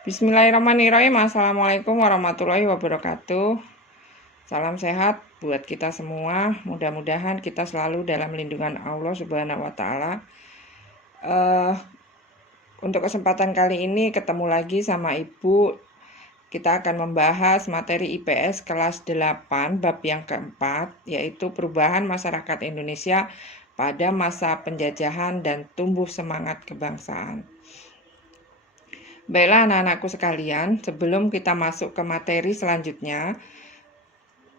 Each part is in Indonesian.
Bismillahirrahmanirrahim. Assalamualaikum warahmatullahi wabarakatuh. Salam sehat buat kita semua. Mudah-mudahan kita selalu dalam lindungan Allah Subhanahu wa Ta'ala. Untuk kesempatan kali ini ketemu lagi sama Ibu. Kita akan membahas materi IPS kelas 8 bab yang keempat, yaitu perubahan masyarakat Indonesia pada masa penjajahan dan tumbuh semangat kebangsaan. Baiklah anak-anakku sekalian, sebelum kita masuk ke materi selanjutnya,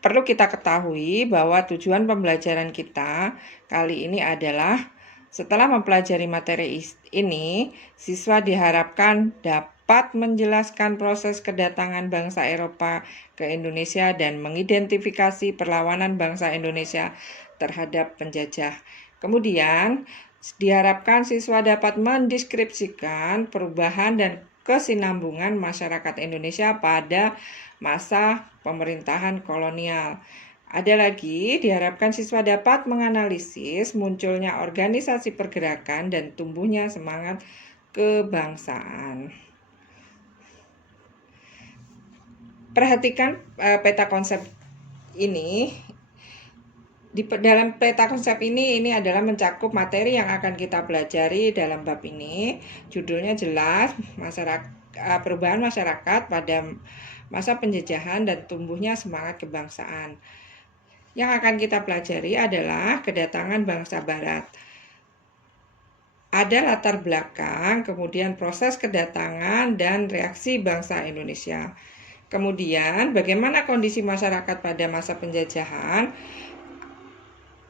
perlu kita ketahui bahwa tujuan pembelajaran kita kali ini adalah setelah mempelajari materi ini, siswa diharapkan dapat menjelaskan proses kedatangan bangsa Eropa ke Indonesia dan mengidentifikasi perlawanan bangsa Indonesia terhadap penjajah. Kemudian, diharapkan siswa dapat mendeskripsikan perubahan dan kesinambungan masyarakat Indonesia pada masa pemerintahan kolonial. Ada lagi, diharapkan siswa dapat menganalisis munculnya organisasi pergerakan dan tumbuhnya semangat kebangsaan. Perhatikan peta konsep ini. Di dalam peta konsep ini adalah mencakup materi yang akan kita pelajari dalam bab ini. Judulnya jelas, perubahan masyarakat pada masa penjajahan dan tumbuhnya semangat kebangsaan. Yang akan kita pelajari adalah kedatangan bangsa Barat. Ada latar belakang, kemudian proses kedatangan dan reaksi bangsa Indonesia. Kemudian bagaimana kondisi masyarakat pada masa penjajahan.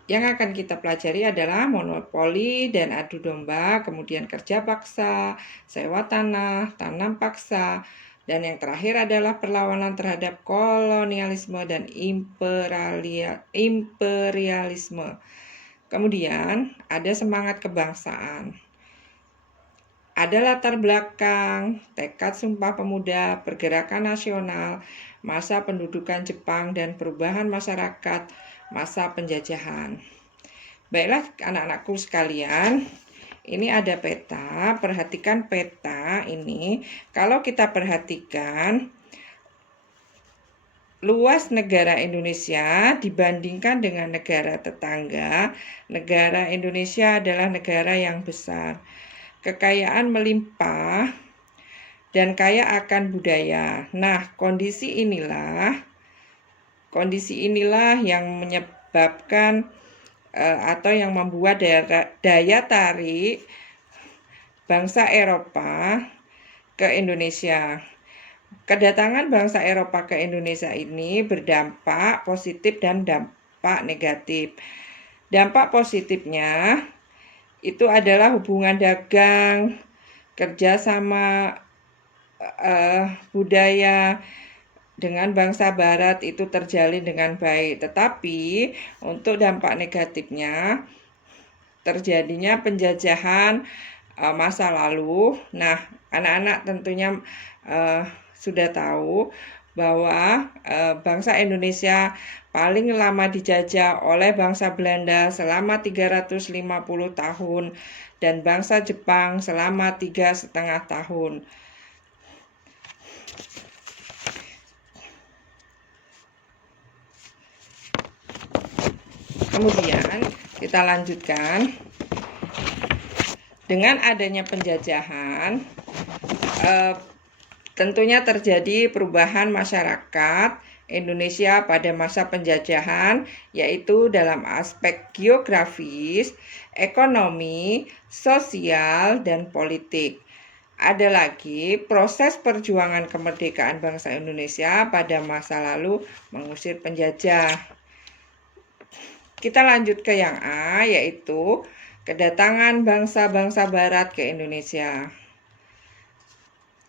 Yang akan kita pelajari adalah monopoli dan adu domba, kemudian kerja paksa, sewa tanah, tanam paksa, dan yang terakhir adalah perlawanan terhadap kolonialisme dan imperialisme. Kemudian ada semangat kebangsaan. Ada latar belakang, tekad Sumpah Pemuda, pergerakan nasional, masa pendudukan Jepang, dan perubahan masyarakat masa penjajahan. Baiklah anak-anakku sekalian, ini ada peta. Perhatikan peta ini. Kalau kita perhatikan luas negara Indonesia dibandingkan dengan negara tetangga, negara Indonesia adalah negara yang besar. Kekayaan melimpah dan kaya akan budaya. Nah, kondisi inilah yang menyebabkan atau yang membuat daya tarik bangsa Eropa ke Indonesia. Kedatangan bangsa Eropa ke Indonesia ini berdampak positif dan dampak negatif. Dampak positifnya itu adalah hubungan dagang, kerjasama budaya dengan bangsa Barat itu terjalin dengan baik. Tetapi untuk dampak negatifnya terjadinya penjajahan masa lalu. Nah, anak-anak tentunya sudah tahu bahwa bangsa Indonesia paling lama dijajah oleh bangsa Belanda selama 350 tahun dan bangsa Jepang selama 3,5 tahun. Kemudian kita lanjutkan. Dengan adanya penjajahan, tentunya terjadi perubahan masyarakat Indonesia pada masa penjajahan, yaitu dalam aspek geografis, ekonomi, sosial, dan politik. Ada lagi proses perjuangan kemerdekaan bangsa Indonesia pada masa lalu mengusir penjajah. Kita lanjut ke yang A, yaitu kedatangan bangsa-bangsa Barat ke Indonesia.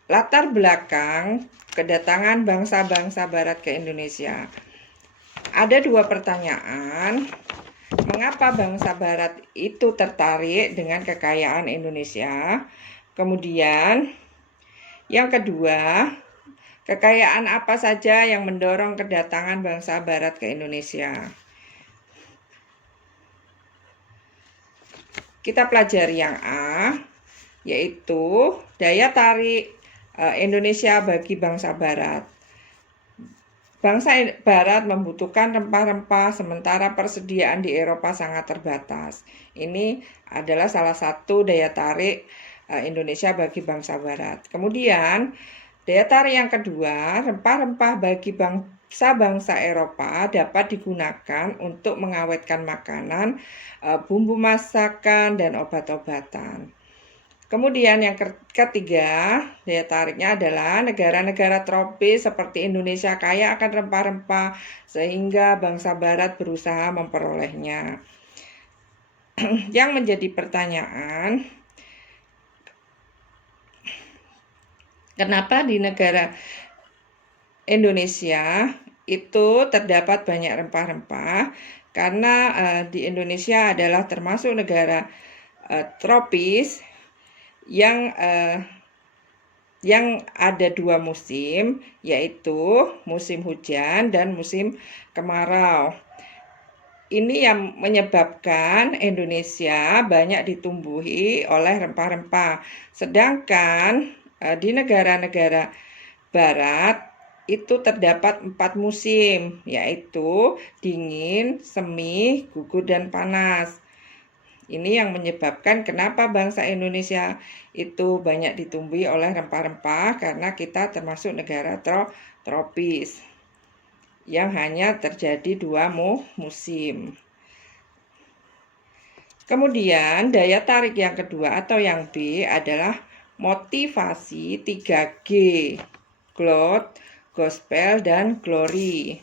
Latar belakang kedatangan bangsa-bangsa Barat ke Indonesia. Ada dua pertanyaan. Mengapa bangsa Barat itu tertarik dengan kekayaan Indonesia? Kemudian, yang kedua, kekayaan apa saja yang mendorong kedatangan bangsa Barat ke Indonesia? Kita pelajari yang A, yaitu daya tarik Indonesia bagi bangsa Barat. Bangsa Barat membutuhkan rempah-rempah sementara persediaan di Eropa sangat terbatas. Ini adalah salah satu daya tarik Indonesia bagi bangsa Barat. Kemudian, daya tarik yang kedua, rempah-rempah bagi bangsa-bangsa Eropa dapat digunakan untuk mengawetkan makanan, bumbu masakan, dan obat-obatan. Kemudian yang ketiga, daya tariknya adalah negara-negara tropis seperti Indonesia kaya akan rempah-rempah sehingga bangsa Barat berusaha memperolehnya. Yang menjadi pertanyaan, kenapa di negara Indonesia itu terdapat banyak rempah-rempah? Karena di Indonesia adalah termasuk negara tropis yang ada dua musim, yaitu musim hujan dan musim kemarau. Ini yang menyebabkan Indonesia banyak ditumbuhi oleh rempah-rempah. Sedangkan di negara-negara barat itu terdapat 4 musim, yaitu dingin, semi, gugur, dan panas. Ini yang menyebabkan kenapa bangsa Indonesia itu banyak ditumbuhi oleh rempah-rempah, karena kita termasuk negara tropis yang hanya terjadi 2 musim. Kemudian daya tarik yang kedua atau yang B adalah motivasi 3G, growth, gospel, dan glory.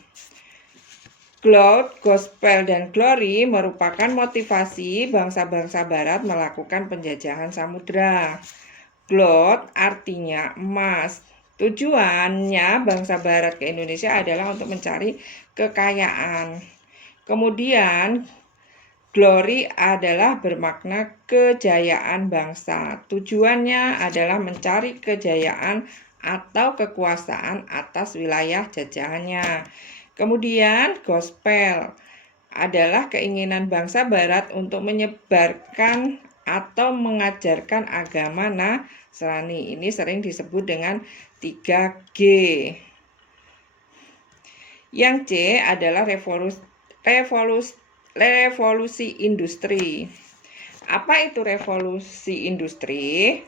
Growth, gospel, dan glory merupakan motivasi bangsa-bangsa barat melakukan penjajahan samudra. Growth artinya emas. Tujuannya bangsa barat ke Indonesia adalah untuk mencari kekayaan. Kemudian glory adalah bermakna kejayaan bangsa. Tujuannya adalah mencari kejayaan atau kekuasaan atas wilayah jajahannya. Kemudian gospel adalah keinginan bangsa barat untuk menyebarkan atau mengajarkan agama Nasrani. Ini sering disebut dengan 3G. Yang C adalah revolusi industri. Apa itu revolusi industri?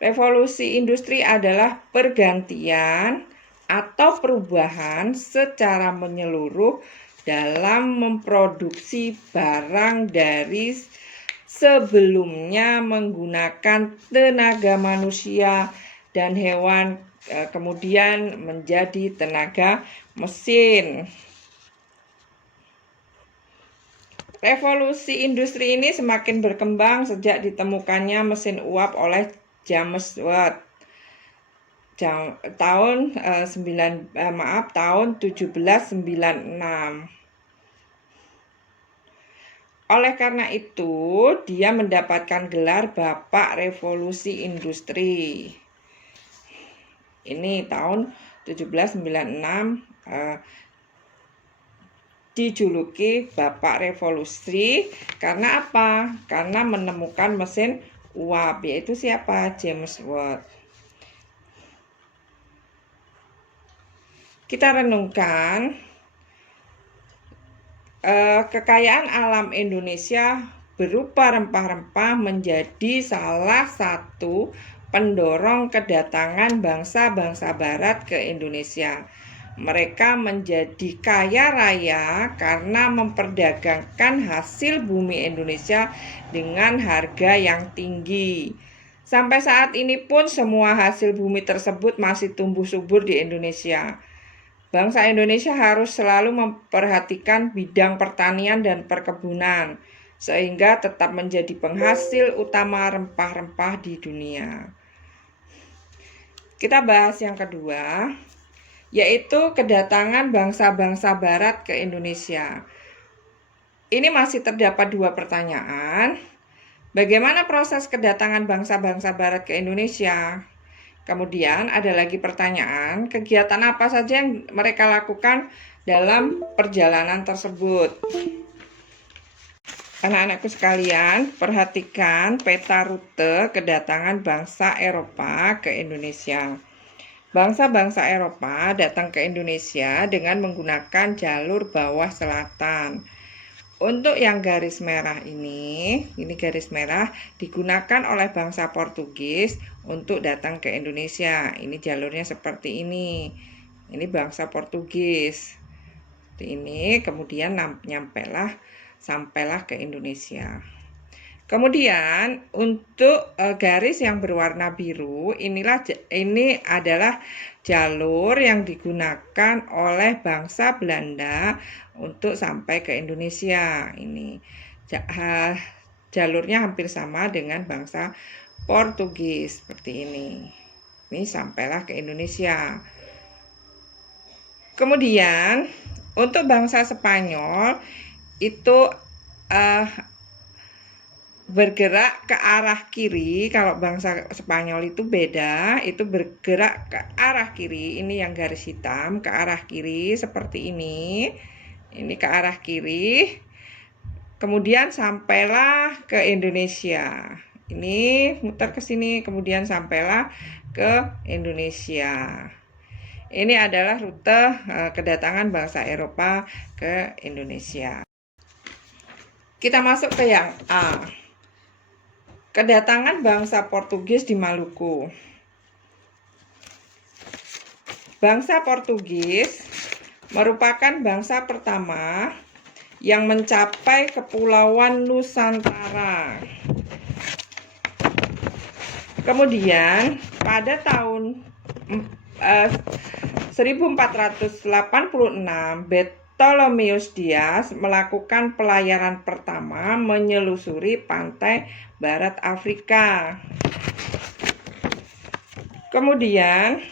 Revolusi industri adalah pergantian atau perubahan secara menyeluruh dalam memproduksi barang dari sebelumnya menggunakan tenaga manusia dan hewan, kemudian menjadi tenaga mesin. Revolusi industri ini semakin berkembang sejak ditemukannya mesin uap oleh James Watt tahun 1796. Oleh karena itu, dia mendapatkan gelar Bapak Revolusi Industri. Ini tahun 1796 dijuluki Bapak Revolusi karena apa? Karena menemukan mesin uap, yaitu siapa? James Watt. Kita renungkan, kekayaan alam Indonesia berupa rempah-rempah menjadi salah satu pendorong kedatangan bangsa-bangsa barat ke Indonesia. Mereka menjadi kaya raya karena memperdagangkan hasil bumi Indonesia dengan harga yang tinggi. Sampai saat ini pun semua hasil bumi tersebut masih tumbuh subur di Indonesia. Bangsa Indonesia harus selalu memperhatikan bidang pertanian dan perkebunan, sehingga tetap menjadi penghasil utama rempah-rempah di dunia. Kita bahas yang kedua, yaitu kedatangan bangsa-bangsa barat ke Indonesia. Ini masih terdapat 2 pertanyaan. Bagaimana proses kedatangan bangsa-bangsa barat ke Indonesia? Kemudian ada lagi pertanyaan, kegiatan apa saja yang mereka lakukan dalam perjalanan tersebut? Anak-anakku sekalian, perhatikan peta rute kedatangan bangsa Eropa ke Indonesia. Bangsa-bangsa Eropa datang ke Indonesia dengan menggunakan jalur bawah selatan. Untuk yang garis merah ini garis merah digunakan oleh bangsa Portugis untuk datang ke Indonesia. Ini jalurnya seperti ini. Ini bangsa Portugis. Seperti ini, kemudian sampailah ke Indonesia. Kemudian untuk garis yang berwarna biru, ini adalah jalur yang digunakan oleh bangsa Belanda untuk sampai ke Indonesia. Ini jalurnya hampir sama dengan bangsa Portugis seperti ini. Ini sampailah ke Indonesia. Kemudian untuk bangsa Spanyol itu bergerak ke arah kiri. Kalau bangsa Spanyol itu beda, itu bergerak ke arah kiri. Ini yang garis hitam, ke arah kiri seperti ini. Ini ke arah kiri. Kemudian sampailah ke Indonesia. Ini muter ke sini, kemudian sampailah ke Indonesia. Ini adalah rute kedatangan bangsa Eropa ke Indonesia. Kita masuk ke yang A. Kedatangan bangsa Portugis di Maluku. Bangsa Portugis merupakan bangsa pertama yang mencapai Kepulauan Nusantara. Kemudian pada tahun 1486 Bartholomeus Dias melakukan pelayaran pertama menyelusuri pantai barat Afrika. Kemudian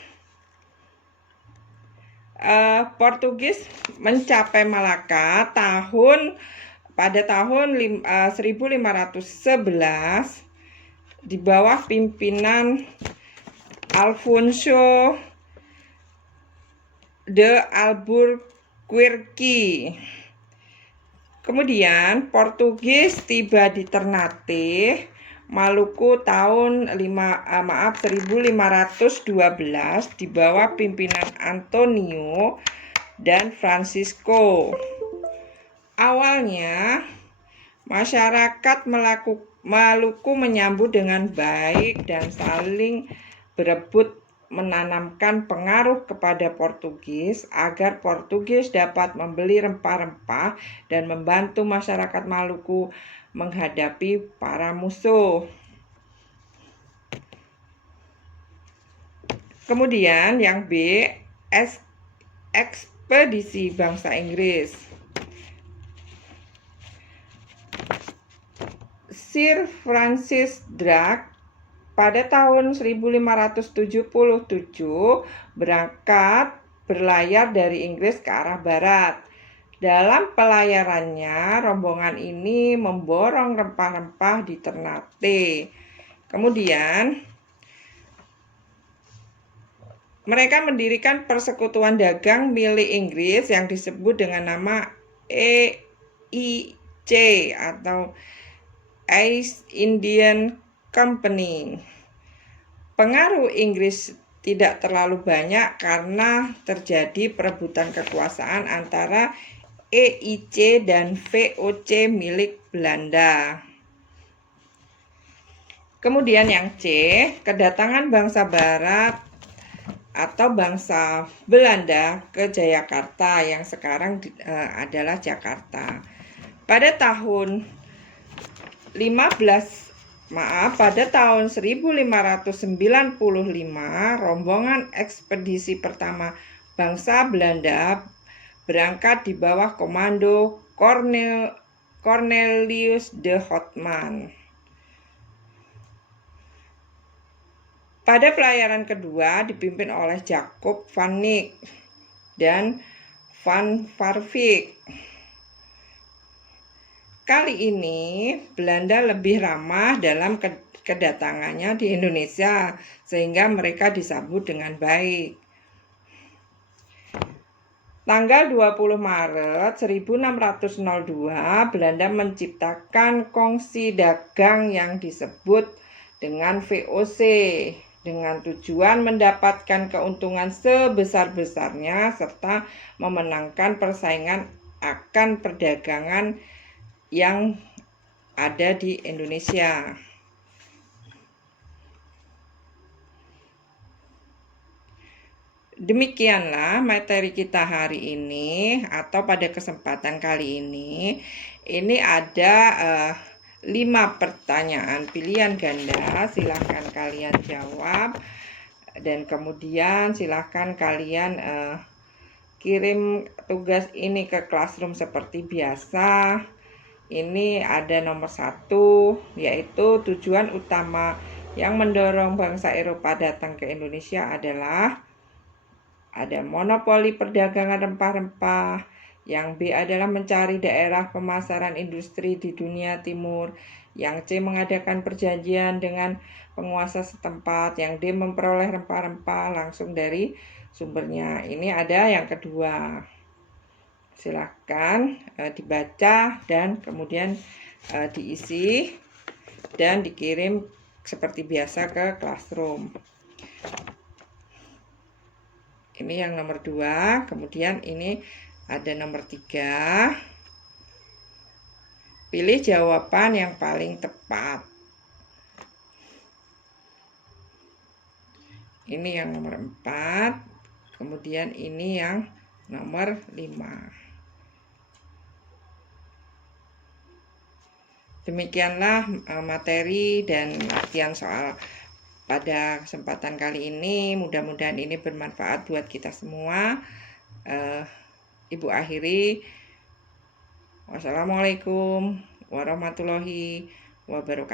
Portugis mencapai Malaka pada tahun 1511 di bawah pimpinan Alfonso de Albuquerque. Kemudian Portugis tiba di Ternate, Maluku tahun 1512 di bawah pimpinan Antonio dan Francisco. Awalnya masyarakat Maluku menyambut dengan baik dan saling berebut menanamkan pengaruh kepada Portugis agar Portugis dapat membeli rempah-rempah dan membantu masyarakat Maluku menghadapi para musuh. Kemudian yang B, ekspedisi bangsa Inggris. Sir Francis Drake pada tahun 1577 berangkat berlayar dari Inggris ke arah barat. Dalam pelayarannya, rombongan ini memborong rempah-rempah di Ternate. Kemudian, mereka mendirikan persekutuan dagang milik Inggris yang disebut dengan nama EIC atau East Indian Company. Pengaruh Inggris tidak terlalu banyak karena terjadi perebutan kekuasaan antara EIC dan VOC milik Belanda. Kemudian yang C, kedatangan bangsa Barat atau bangsa Belanda ke Jayakarta yang sekarang adalah Jakarta. Pada tahun 1595, rombongan ekspedisi pertama bangsa Belanda berangkat di bawah komando Cornelius de Houtman. Pada pelayaran kedua dipimpin oleh Jacob van Eyck dan Van Vaarvik. Kali ini Belanda lebih ramah dalam kedatangannya di Indonesia sehingga mereka disambut dengan baik. Tanggal 20 Maret 1602 Belanda menciptakan kongsi dagang yang disebut dengan VOC. dengan tujuan mendapatkan keuntungan sebesar-besarnya serta memenangkan persaingan akan perdagangan yang ada di Indonesia. Demikianlah materi kita hari ini atau pada kesempatan kali ini. Ini ada 5 pertanyaan pilihan ganda. Silahkan kalian jawab dan kemudian silahkan kalian kirim tugas ini ke Classroom seperti biasa. Ini ada nomor 1, yaitu tujuan utama yang mendorong bangsa Eropa datang ke Indonesia adalah ada monopoli perdagangan rempah-rempah. Yang B adalah mencari daerah pemasaran industri di dunia timur. Yang C mengadakan perjanjian dengan penguasa setempat. Yang D memperoleh rempah-rempah langsung dari sumbernya. Ini ada yang kedua. Silahkan dibaca dan kemudian diisi dan dikirim seperti biasa ke Classroom. Ini yang nomor 2. Kemudian ini ada nomor 3. Pilih jawaban yang paling tepat. Ini yang nomor 4. Kemudian ini yang nomor 5. Demikianlah materi dan latihan soal pada kesempatan kali ini. Mudah-mudahan ini bermanfaat buat kita semua. Ibu akhiri. Wassalamualaikum warahmatullahi wabarakatuh.